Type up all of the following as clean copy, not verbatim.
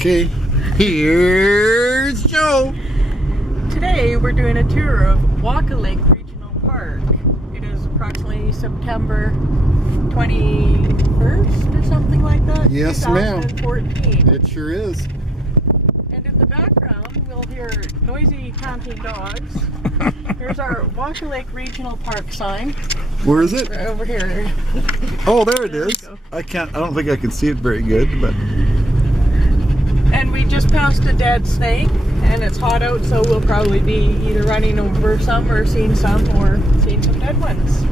Okay, here's Joe. Today we're doing a tour of Wakaw Regional Park. It is approximately September 21st or something like that. Yes, ma'am. 2014. It sure is. And in the background we'll hear noisy panting dogs. Here's our Wakaw Regional Park sign. Where is it? Right over here. Oh, there it There is. we go. I don't think I can see it very good, but And we just passed a dead snake, and it's hot out, so we'll probably be either running over some or seeing some dead ones.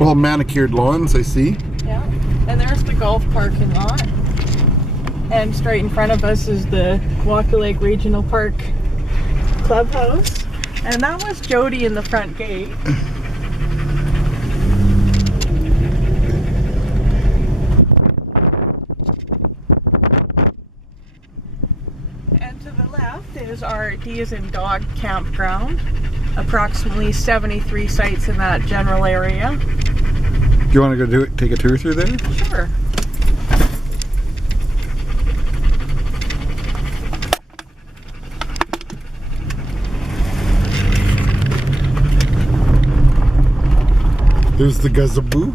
all manicured lawns, I see. Yeah, and there's the golf parking lot. And straight in front of us is the Wakaw Regional Park Clubhouse. And that was Jody in the front gate. And to the left is our D as in dog campground. Approximately 73 sites in that general area. Do you want to go take a tour through there? Sure. There's the gazebo.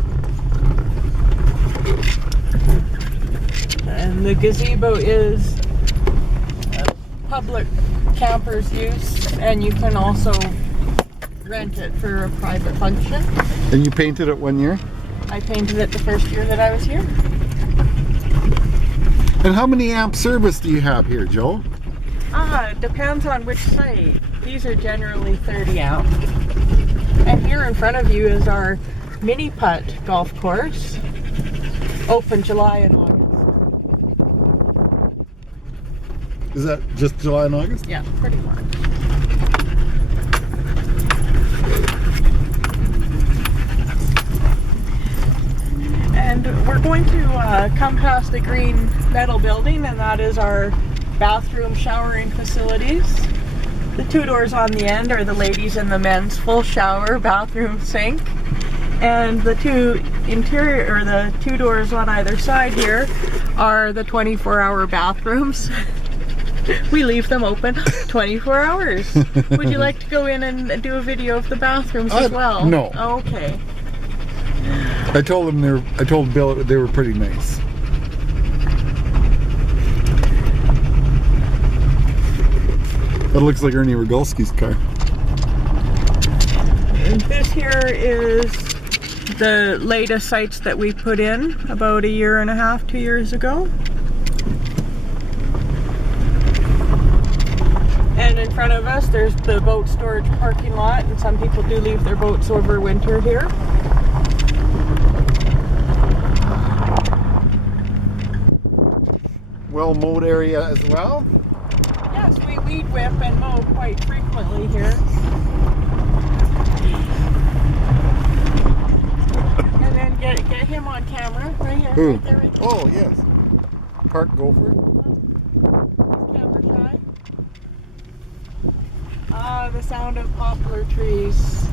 And the gazebo is public campers use, and you can also rent it for a private function. And you painted it one year? I painted it the first year that I was here. And how many amp service do you have here, Joe? It depends on which site. These are generally 30 amp. And here in front of you is our mini putt golf course, open July and August. Is that just July and August? Yeah, pretty much. And we're going to come past the green metal building, and that is our bathroom showering facilities. The two doors on the end are the ladies and the men's full shower, bathroom, sink. And the two doors on either side here are the 24-hour bathrooms. We leave them open 24 hours. Would you like to go in and do a video of the bathrooms as well? No. Okay. I told Bill they were pretty nice. That looks like Ernie Rogulski's car. And this here is the latest sites that we put in about a year and a half, 2 years ago. And in front of us there's the boat storage parking lot, and some people do leave their boats over winter here. Well mowed area as well. Yes, we weed whip and mow quite frequently here. And then get him on camera right here. Who? Right there, right there. Oh yes. Park gopher. He's camera shy. Ah, the sound of poplar trees.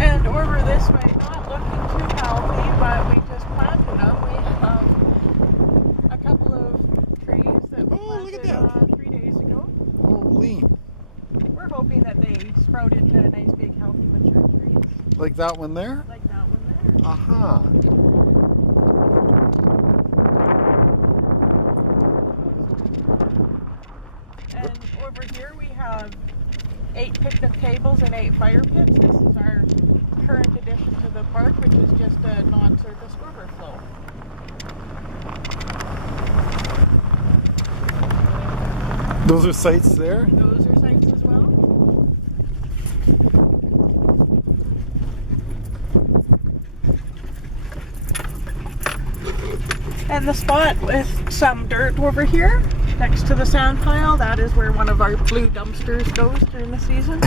And over this way, not looking too healthy, but we just planted them. We have a couple of trees that we Oh, look at planted that. 3 days ago. Holy. We're hoping that they sprout into nice big healthy mature trees. Like that one there? Like that one there. Aha. And over here we have 8 picnic tables and 8 fire pits. This is our current addition to the park, which is just a non-surface river flow. Those are sites there? Those are sites as well. And the spot with some dirt over here next to the sand pile, that is where one of our blue dumpsters goes during the season.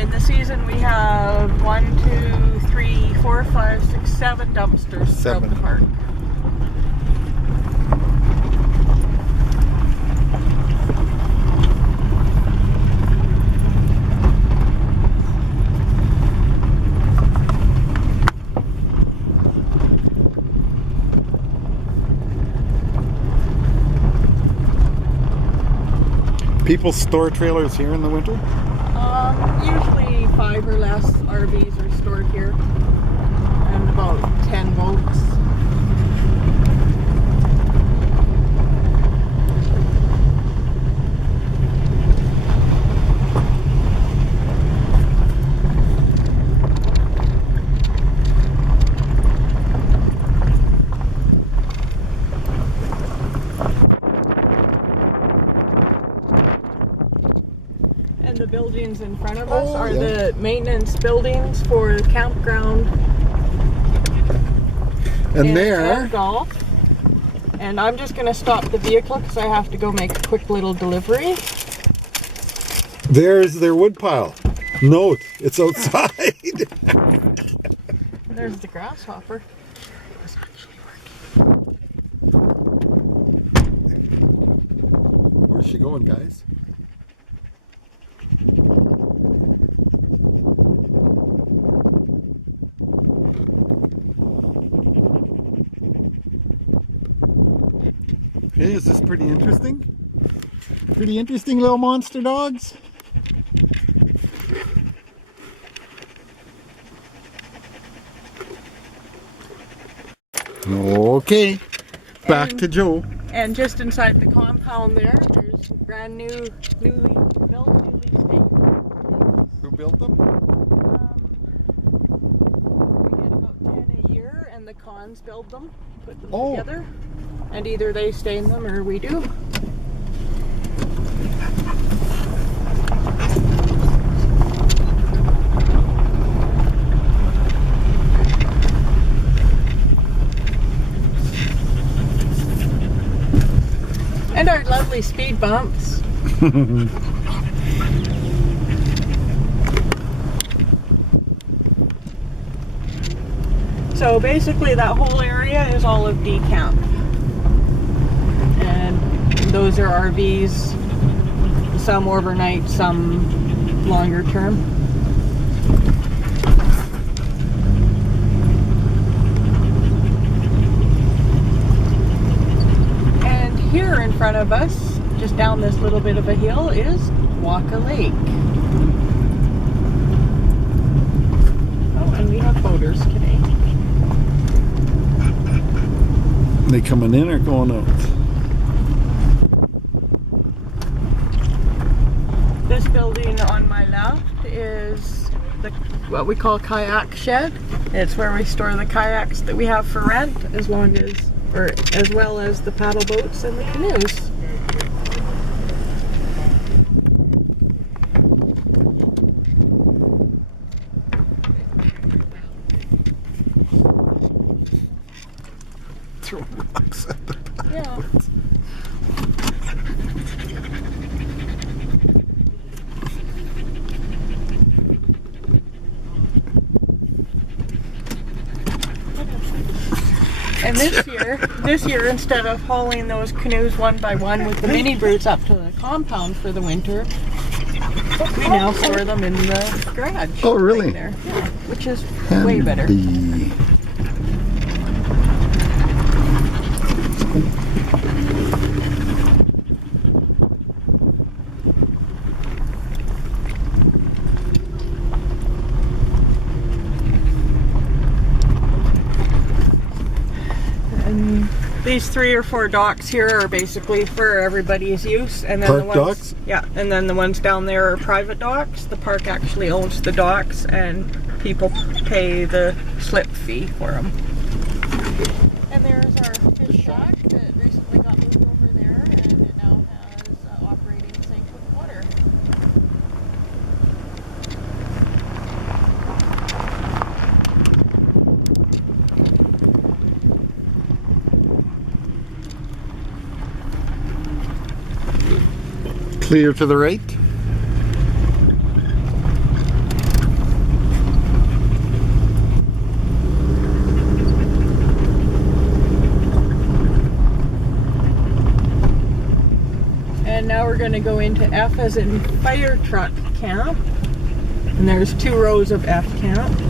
In the season we have 1, 2, 3, 4, 5, 6, 7 dumpsters throughout the park. people store trailers here in the winter? Usually 5 or less RVs are stored here, and about 10 boats. And the buildings in front of us are the maintenance buildings for the campground And there, and golf. And I'm just going to stop the vehicle because I have to go make a quick little delivery. there's their woodpile. Note, it's outside. There's the grasshopper. It's actually working. Where's she going, guys? Hey, is this pretty interesting? Pretty interesting, little monster dogs? Okay, back to Joe. And just inside the compound there's brand new, newly built, newly staked. Who built them? We get about 10 a year, and the cons build them, put them Oh. together, and either they stain them or we do. And our lovely speed bumps. So basically that whole area is all of decamp. And those are RVs, some overnight, some longer term. And here in front of us, just down this little bit of a hill, is Wakaw Lake. Oh, and we have boaters today. They coming in or going out? This building on my left is what we call kayak shed. It's where we store the kayaks that we have for rent, as well as the paddle boats and the canoes. Throw rocks at the paddle. Yeah. And this year, instead of hauling those canoes one by one with the mini brutes up to the compound for the winter, we now store them in the garage. Oh, really? Right there. Yeah, which is way better. Handy. And these 3 or 4 docks here are basically for everybody's use, and then Park the ones, docks? yeah, and then the ones down there are private docks. The park actually owns the docks, and people pay the slip fee for them. And there's our fish shack that recently got moved over there, and it now has operating sink with water. Clear to the right. And now we're going to go into F as in fire truck camp. And there's 2 rows of F camp.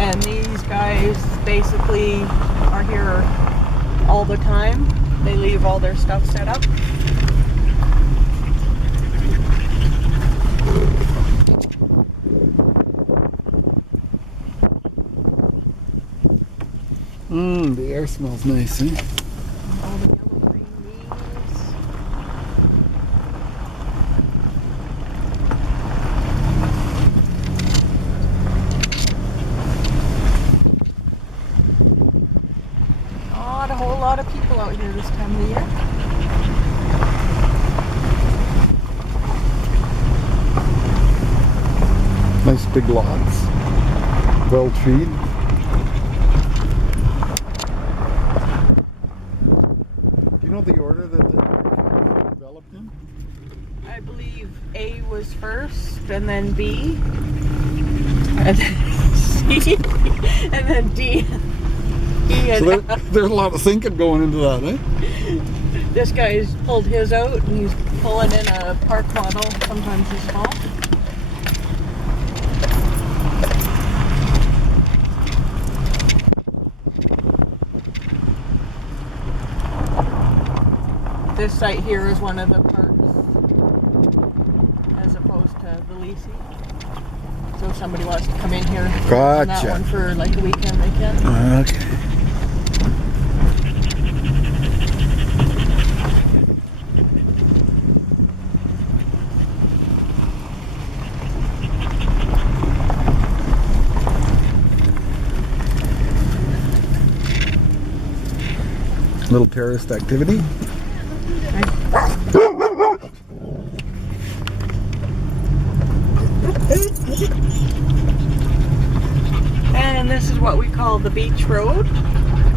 And these guys basically are here all the time. They leave all their stuff set up. The air smells nice, eh? All the yellow green leaves. Not a whole lot of people out here this time of the year. Nice big lots. Well treed. Do you know the order that the campground developed in? I believe A was first, and then B, and then C, and then D. E and So F. there's a lot of thinking going into that, eh? This guy's pulled his out, and he's pulling in a park model, sometimes this fall. This site here is one of the parks, as opposed to the leasing. So if somebody wants to come in here on that Gotcha. one for like a weekend, they can. Okay. Little terrorist activity. And this is what we call the beach road,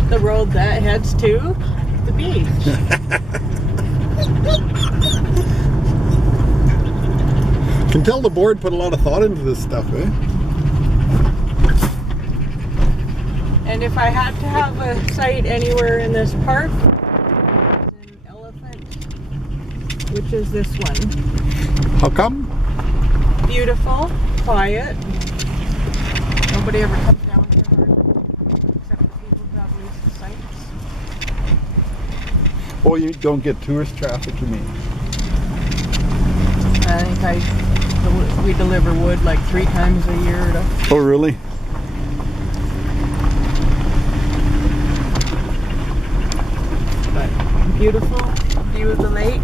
the road that heads to the beach. Can tell the board put a lot of thought into this stuff, eh? And if I had to have a site anywhere in this park, it's an elephant, which is this one. How come? Beautiful, quiet. Nobody ever comes down here hardly, except the people who have leased the sites. Oh, you don't get tourist traffic, you mean? I think we deliver wood like 3 times a year. Oh, really? But beautiful view of the lake.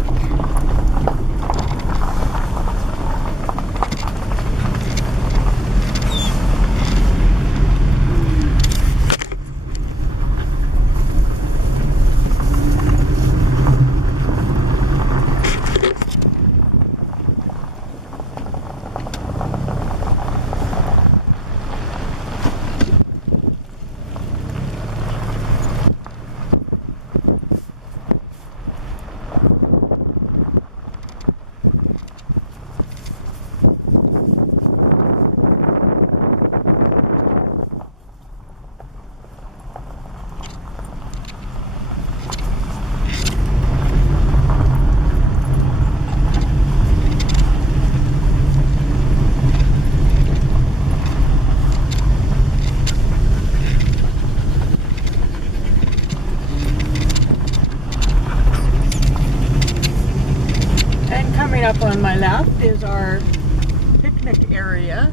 Up on my left is our picnic area.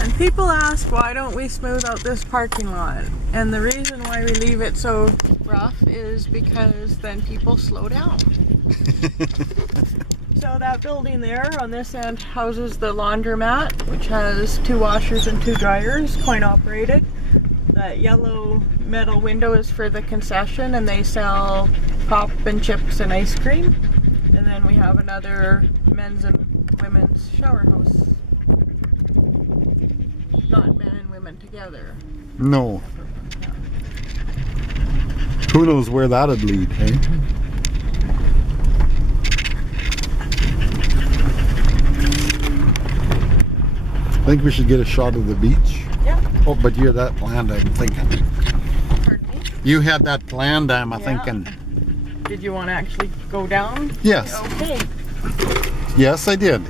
And people ask, why don't we smooth out this parking lot? And the reason why we leave it so rough is because then people slow down. So that building there on this end houses the laundromat, which has 2 washers and 2 dryers, coin operated. That yellow metal window is for the concession, and they sell pop and chips and ice cream. And then we have another men's and women's shower house. Not men and women together. No. Who knows where that'd lead, eh? I think we should get a shot of the beach. Yeah. Oh, but you had that land, I'm thinking. Pardon me? You had that land, I'm Yeah. thinking. Did you want to actually go down? Yes. Okay. Yes, I did.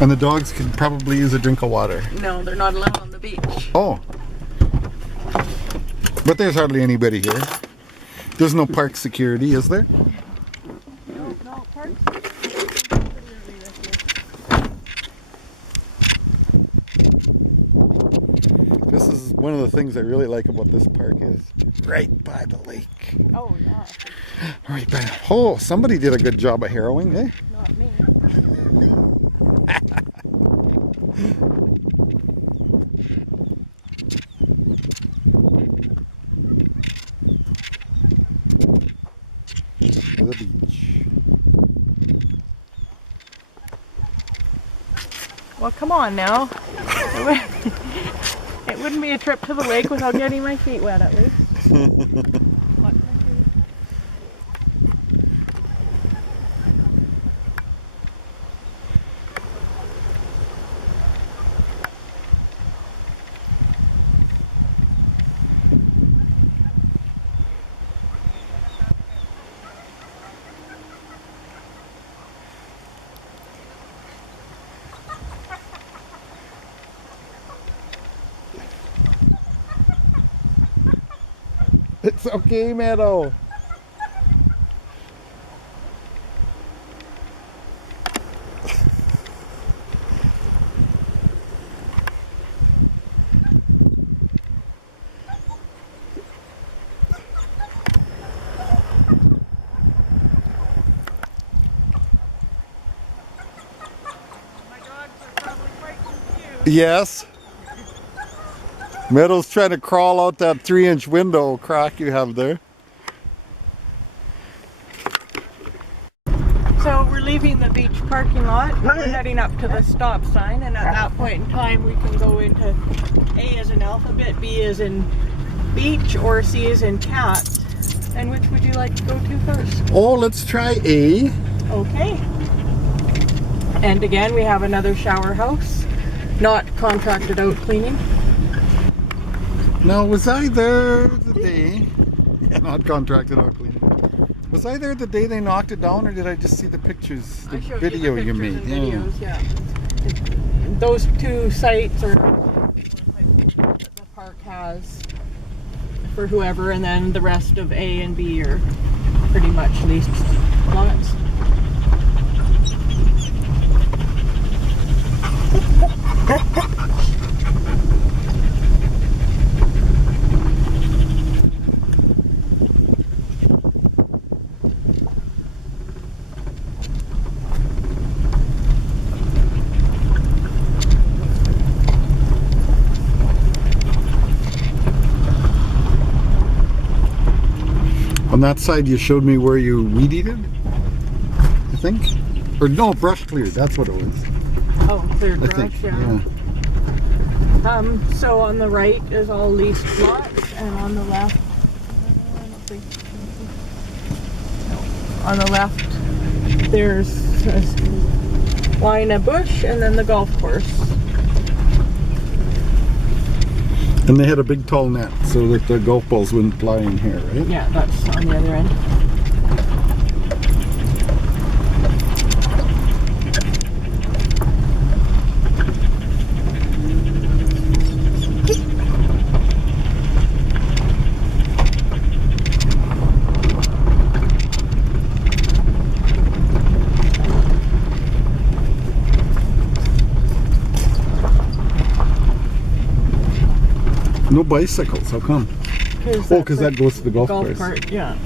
And the dogs could probably use a drink of water. No, they're not allowed on the beach. Oh. But there's hardly anybody here. There's no park security, is there? No, parks. This is one of the things I really like about this park is right by the lake. Oh, yeah. Right by. Oh, somebody did a good job of harrowing, eh? Not me. The beach. Well, come on now. It wouldn't be a trip to the lake without getting my feet wet at least. It's okay, Meadow. My dogs are probably quite confused. Yes. Meadow's trying to crawl out that 3-inch window crack you have there. So we're leaving the beach parking lot. We're heading up to the stop sign, and at that point in time we can go into A as in alphabet, B as in beach, or C as in cat. And which would you like to go to first? Oh, let's try A. Okay. And again, we have another shower house, not contracted out cleaning. Now, was I there the day? Yeah, not contracted out cleaning. Was I there the day they knocked it down, or did I just see the pictures, the I showed video you you the made? pictures and videos, yeah. Those two sites are that the park has for whoever, and then the rest of A and B are pretty much leased lots. On that side, you showed me where you weed eated, I think, or no, brush cleared. That's what it was. Oh, clear I brush, think. yeah. So on the right is all leased lots, and on the left, I don't think, no, on the left there's a line of bush, and then the golf course. And they had a big tall net so that the golf balls wouldn't fly in here, right? Yeah, that's on the other end. No bicycles, how come? Oh, because that goes to the golf course. Cart, yeah.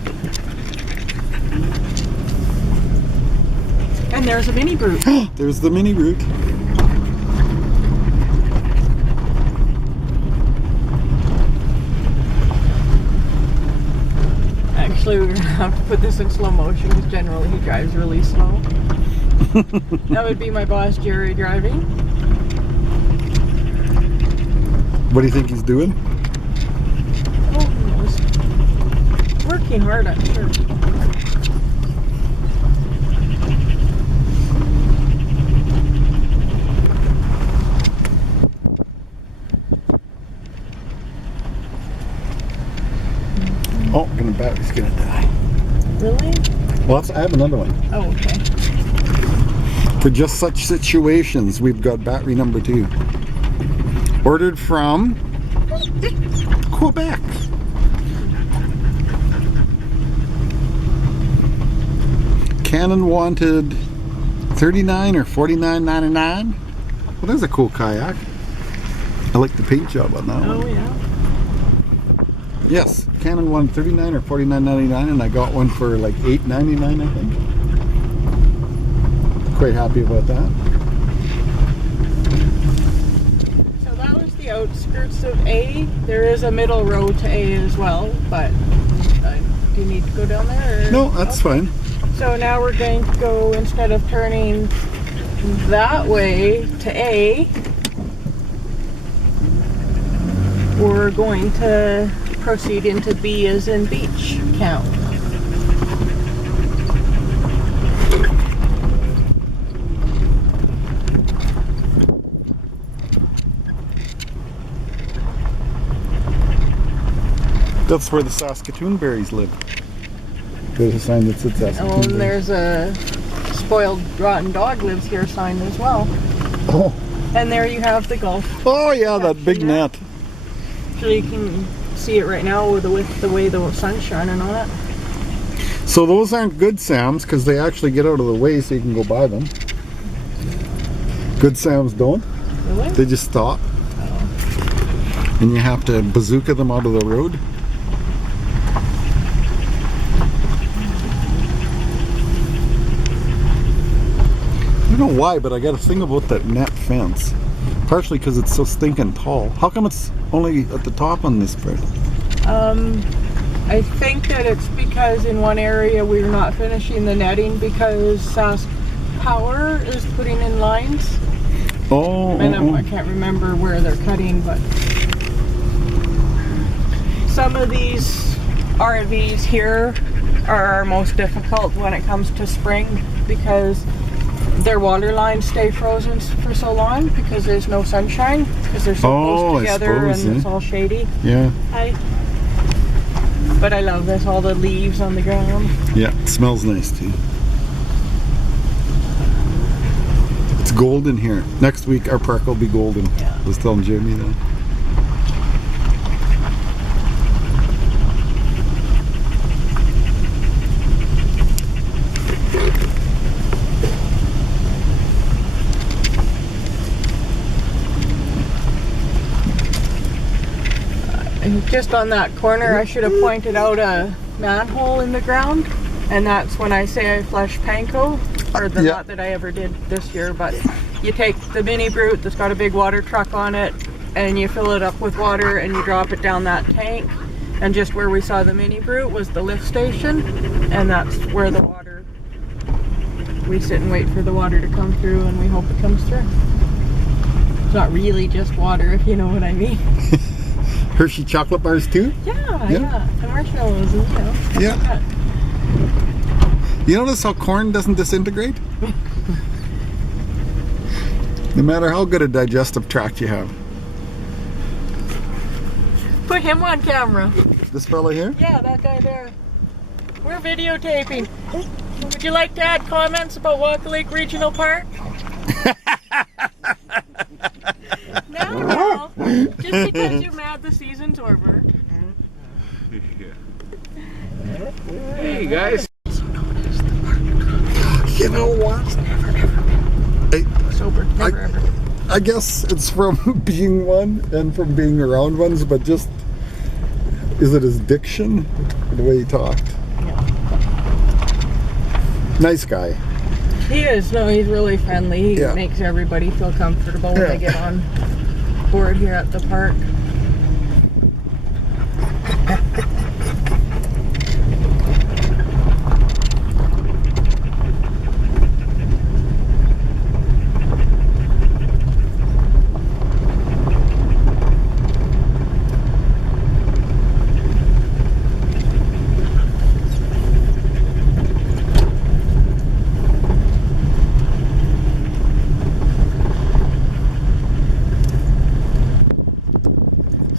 And there's a mini route. There's the mini route. Actually, we're going to have to put this in slow motion because generally he drives really slow. That would be my boss, Jerry, driving. What do you think he's doing? Oh, he knows. Working hard, I'm sure. Oh, battery's gonna die. Really? Well, I have another one. Oh, okay. For just such situations, we've got battery number 2. Ordered from Quebec. Canon wanted $39 or $49.99. Well, there's a cool kayak. I like the paint job on that one. Oh yeah. Yes, Canon wanted $39 or $49.99, and I got one for like $8.99, I think. Quite happy about that. So that was the outskirts of A. There is a middle road to A as well, but do you need to go down there? Or? No, that's fine. So now we're going to go, instead of turning that way to A, we're going to proceed into B as in beach camp. That's where the Saskatoon berries live. There's a sign that says Saskatoon Oh, and berries. there's a spoiled rotten dog lives here sign as well. Oh. And there you have the golf. Oh yeah, that big net. So you can see it right now with the way the sun's shining on it. So those aren't good Sams because they actually get out of the way so you can go by them. Good Sams don't. Really? They just stop. Oh. And you have to bazooka them out of the road. I don't know why, but I got a thing about that net fence. Partially because it's so stinking tall. How come it's only at the top on this part? I think that it's because in one area we're not finishing the netting because Sask Power is putting in lines. Oh. And I can't remember where they're cutting, but some of these RVs here are our most difficult when it comes to spring because their water lines stay frozen for so long because there's no sunshine because they're so close together and it's all shady. Yeah. But I love this, all the leaves on the ground. Yeah, it smells nice too. It's golden here. Next week our park will be golden. Yeah. I was telling Jeremy that. Just on that corner, I should have pointed out a manhole in the ground, and that's when I say I flush panko, or the not that I ever did this year, but you take the mini brute that's got a big water truck on it, and you fill it up with water, and you drop it down that tank, and just where we saw the mini brute was the lift station, and that's where the water, we sit and wait for the water to come through, and we hope it comes through. It's not really just water, if you know what I mean. Hershey chocolate bars too? Yeah. And marshmallows and stuff. Yeah. You notice how corn doesn't disintegrate? No matter how good a digestive tract you have. Put him on camera. This fella here? Yeah, that guy there. We're videotaping. Would you like to add comments about Wakaw Lake Regional Park? No. Just because you're mad the season's over. Hey guys. You know what? Sober. Never ever. I guess it's from being one and from being around ones, but just, is it his diction? The way he talked? Yeah. Nice guy. He is. No, he's really friendly. He makes everybody feel comfortable when they get on board here at the park.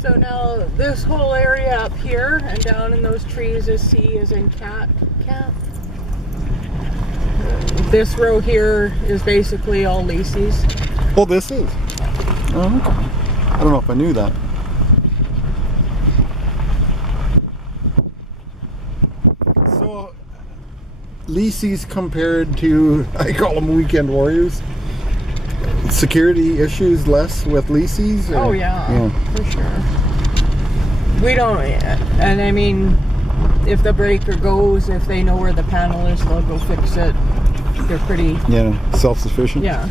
So now this whole area up here and down in those trees is C as in cat. This row here is basically all Lacey's. Oh, this is? Oh, okay. I don't know if I knew that. So, leases compared to, I call them weekend warriors? Security issues less with leases? Oh yeah, for sure. We don't, and I mean, if the breaker goes, if they know where the panel is, they'll go fix it. They're pretty... Yeah, self-sufficient? Yeah.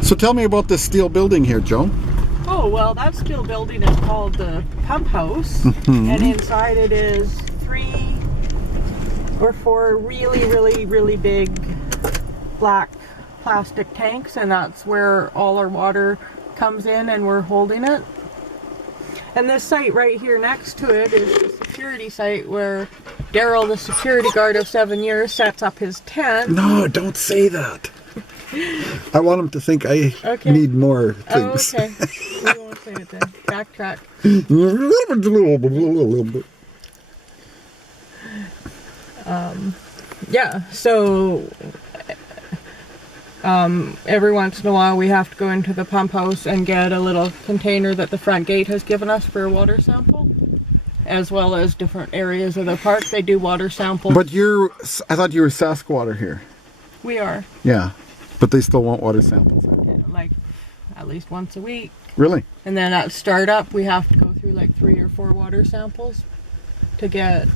So tell me about this steel building here, Joe. Oh, well, that steel building is called the pump house, and inside it is 3 or 4 really, really, really big black plastic tanks, and that's where all our water comes in, and we're holding it. And this site right here next to it is the security site where Daryl, the security guard of 7 years, sets up his tent. No, don't say that. I want him to think I need more things. Oh, okay. We won't say it then. Backtrack. Yeah, so every once in a while we have to go into the pump house and get a little container that the front gate has given us for a water sample, as well as different areas of the park. They do water samples. But I thought you were Saskwater here. We are. Yeah, but they still want water samples. Like at least once a week. Really? And then at startup we have to go through like 3 or 4 water samples to get,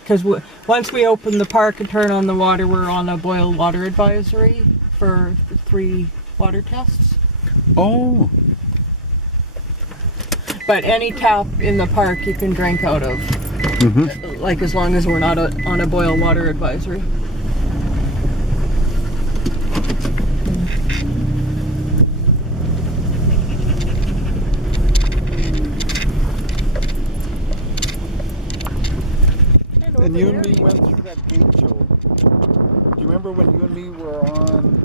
because once we open the park and turn on the water, we're on a boil water advisory for 3 water tests. Oh. But any tap in the park you can drink out of, like as long as we're not on a boil water advisory. And you and me went through that gate, Joe. Do you remember when you and me were on...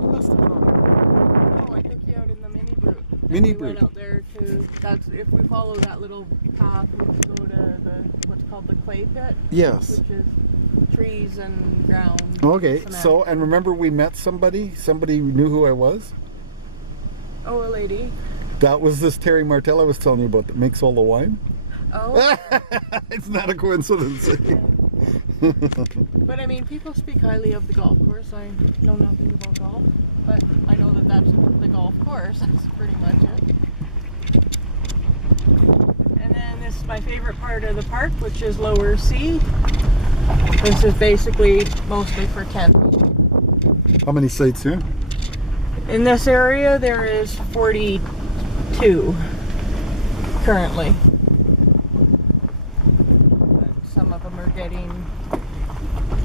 You must have been on... Oh, I took you out in the mini brute. Mini we brute. went out there to... That's if we follow that little path, we can go to the what's called the clay pit. Yes. Which is trees and ground. Okay, cement. so, and remember we met somebody? Somebody knew who I was? Oh, a lady. That was this Terry Martell I was telling you about that makes all the wine? Oh. It's not a coincidence. But I mean, people speak highly of the golf course. I know nothing about golf, but I know that that's the golf course. That's pretty much it. And then this is my favorite part of the park, which is Lower C. This is basically mostly for camping. How many sites here? In this area, there is 42 currently. Some of them are getting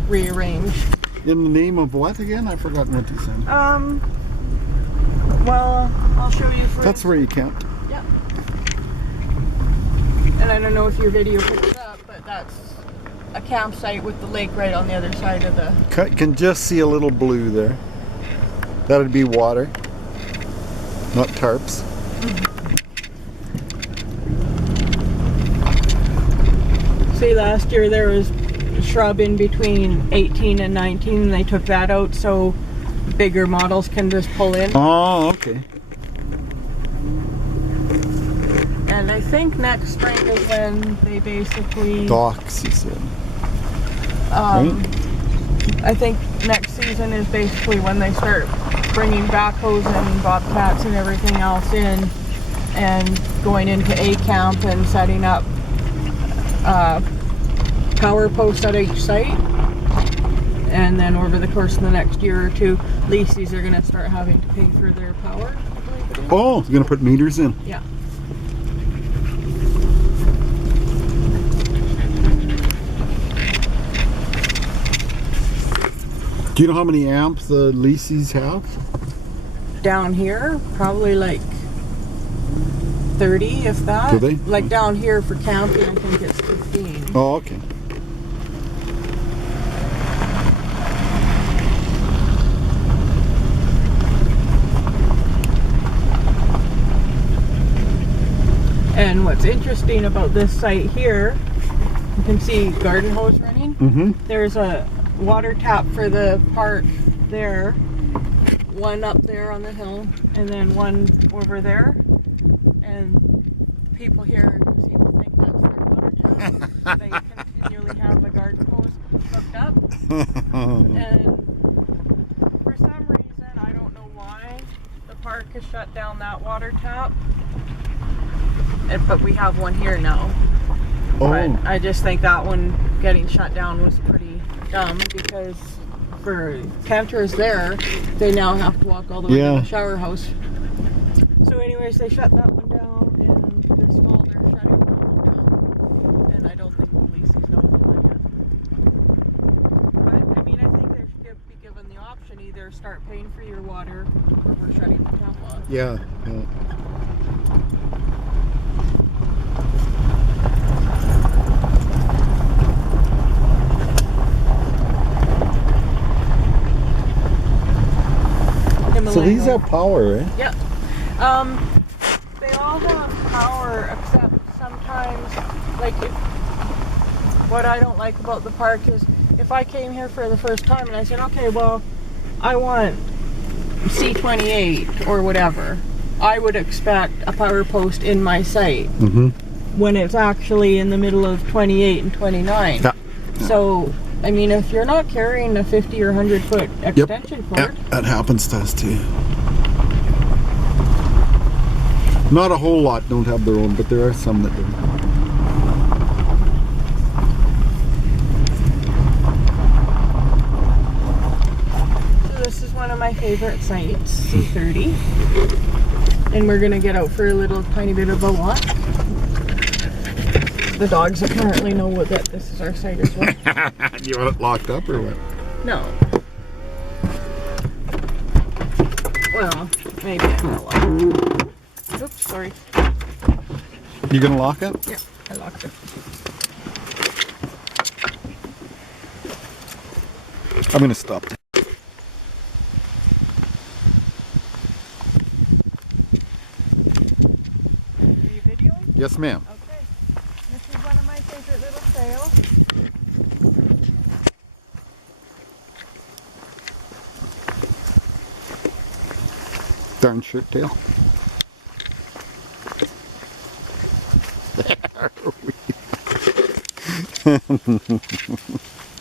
rearranged. In the name of what again? I've forgotten what you said. Well, I'll show you for... That's where you camped. Yep. And I don't know if your video picked it up, but that's a campsite with the lake right on the other side of the... Can just see a little blue there. That'd be water, not tarps. See, last year there was a shrub in between 18 and 19, and they took that out so bigger models can just pull in. Oh, okay. And I think next spring is when they basically... Docks, you said. Right? I think next season is basically when they start bringing backhoes and bobcats and everything else in and going into A camp and setting up power posts at each site. And then over the course of the next year or two, leases are going to start having to pay for their power. Oh, you're going to put meters in? Yeah. Do you know how many amps the leases have? Down here, probably like 30, if that. Do they? Like down here for camping, I think it's 15. Oh, okay. And what's interesting about this site here, you can see garden hose running. There's a water tap for the park there, one up there on the hill, and then one over there. And people here seem to think that's their water tap. They continually garden hose hooked up. And for some reason, I don't know why, the park has shut down that water tap. But we have one here now. Oh. But I just think that one getting shut down was pretty dumb because for campers there, they now have to walk all the way to the shower house. So anyways, they shut that one down, and this fall they're shutting that one down. And I don't think the police has known about that yet. But I mean, I think they should be given the option, either start paying for your water or we're shutting the tap off. Yeah. So these have power, eh? Yep. They all have power, except sometimes, like, what I don't like about the park is if I came here for the first time and I said, okay, well, I want C28 or whatever, I would expect a power post in my site when it's actually in the middle of 28 and 29. Yeah. So, I mean, if you're not carrying a 50 or 100 foot extension cord. Yeah, that happens to us too. Not a whole lot don't have their own, but there are some that do. So this is one of my favorite sites, C30. And we're gonna get out for a little tiny bit of a walk. The dogs apparently know that this is our site as well. You want it locked up or what? No. Well, maybe I'm gonna lock it. Oops, sorry. You gonna lock it? Yeah, I locked it. I'm gonna stop. Are you videoing? Yes, ma'am. Okay. This is one of my favorite little trails. Darn shirt tail.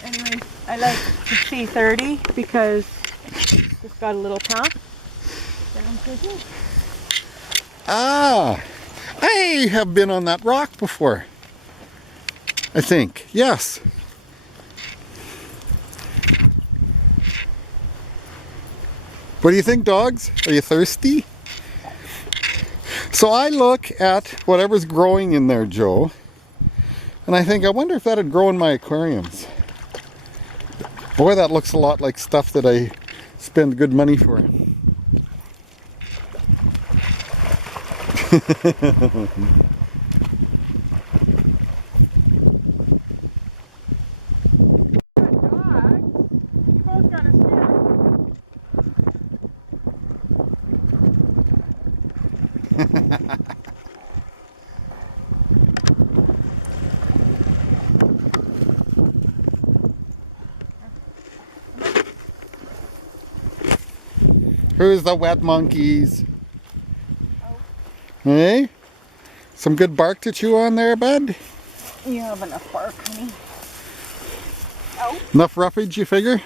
Anyway, I like the C30 because it's got a little path down through here. Ah, I have been on that rock before. I think, yes. What do you think, dogs? Are you thirsty? So I look at whatever's growing in there, Joe, and I think, I wonder if that'd grow in my aquariums. Boy, that looks a lot like stuff that I spend good money for. Who's the wet monkeys? Hey? Some good bark to chew on there, bud? You have enough bark, honey. Oh. Enough roughage, you figure?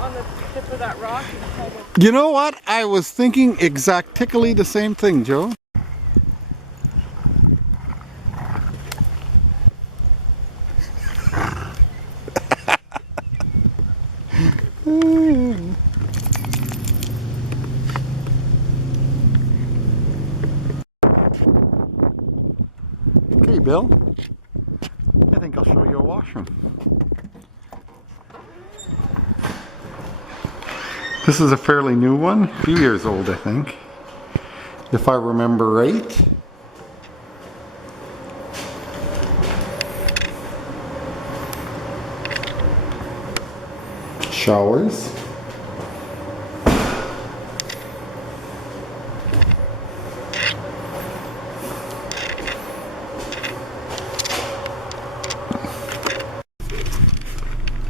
On the tip of that rock. You know what? I was thinking exactly the same thing, Joe. Okay, Bill. I think I'll show you a washroom. This is a fairly new one, a few years old, I think, if I remember right. showers.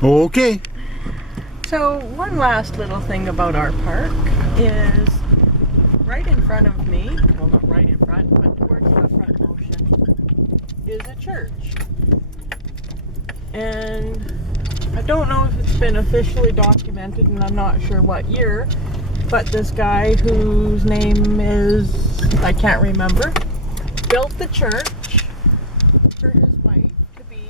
Okay. So one last little thing about our park is right in front of me, well not right in front, but towards the front motion, is a church. And I don't know if it's been officially documented, and I'm not sure what year, but this guy whose name is, I can't remember, built the church for his wife to be,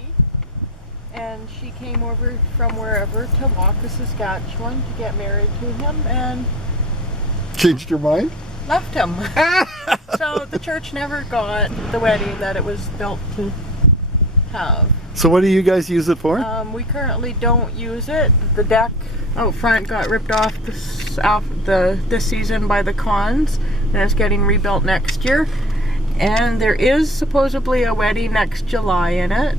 and she came over from wherever to Wakaw, Saskatchewan to get married to him and Changed your mind? left him. So the church never got the wedding that it was built to have. So what do you guys use it for? We currently don't use it. The deck out front got ripped off this season by the cons, and it's getting rebuilt next year. And there is supposedly a wedding next July in it.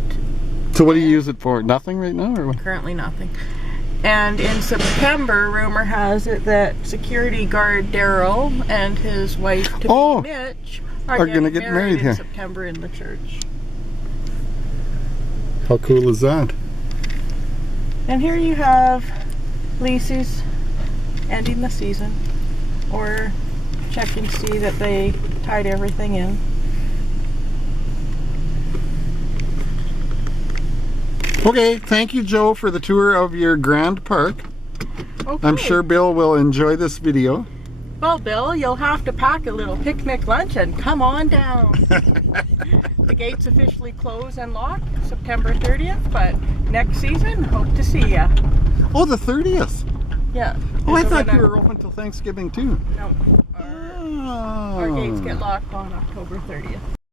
So what do you use it for? Nothing right now, or what? Currently nothing. And in September, rumor has it that security guard Daryl and his wife to be Mitch are gonna get married in here. September in the church. How cool is that? And here you have Lacey's ending the season, or checking to see that they tied everything in. Okay, thank you, Joe, for the tour of your grand park. Okay. I'm sure Bill will enjoy this video. Well, Bill, you'll have to pack a little picnic lunch and come on down. The gates officially close and lock September 30th, but next season, hope to see ya. Oh, the 30th? Yeah. Oh, I thought you were open till Thanksgiving too. No. Our gates get locked on October 30th.